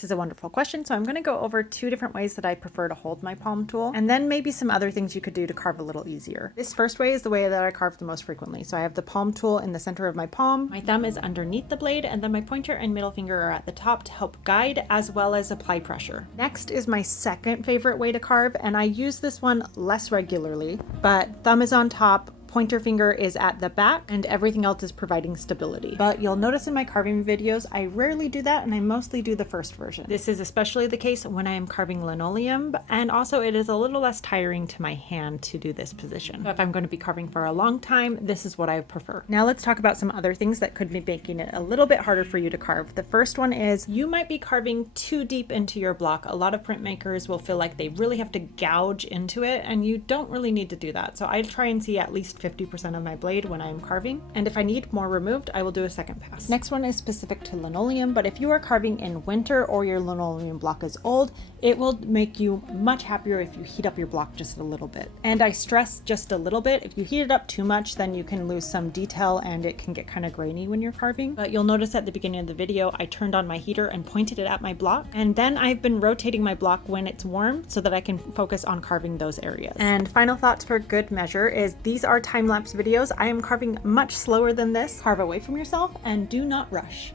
This is a wonderful question, so I'm going to go over 2 different ways that I prefer to hold my palm tool, and then maybe some other things you could do to carve a little easier. This first way is the way that I carve the most frequently. So I have the palm tool in the center of my palm, my thumb is underneath the blade, and then my pointer and middle finger are at the top to help guide as well as apply pressure. Next is my second favorite way to carve, and I use this one less regularly, but thumb is on top, pointer finger is at the back, and everything else is providing stability. But you'll notice in my carving videos, I rarely do that, and I mostly do the first version. This is especially the case when I am carving linoleum, and also it is a little less tiring to my hand to do this position. So if I'm going to be carving for a long time, this is what I prefer. Now let's talk about some other things that could be making it a little bit harder for you to carve. The first one is you might be carving too deep into your block. A lot of printmakers will feel like they really have to gouge into it, and you don't really need to do that. So I try and see at least 50% of my blade when I'm carving, and if I need more removed, I will do a second pass. Next one is specific to linoleum, but if you are carving in winter or your linoleum block is old, it will make you much happier if you heat up your block just a little bit. And I stress just a little bit. If you heat it up too much, then you can lose some detail and it can get kind of grainy when you're carving. But you'll notice at the beginning of the video, I turned on my heater and pointed it at my block, and then I've been rotating my block when it's warm so that I can focus on carving those areas. And final thoughts for good measure is these are time-lapse videos. I am carving much slower than this. Carve away from yourself and do not rush.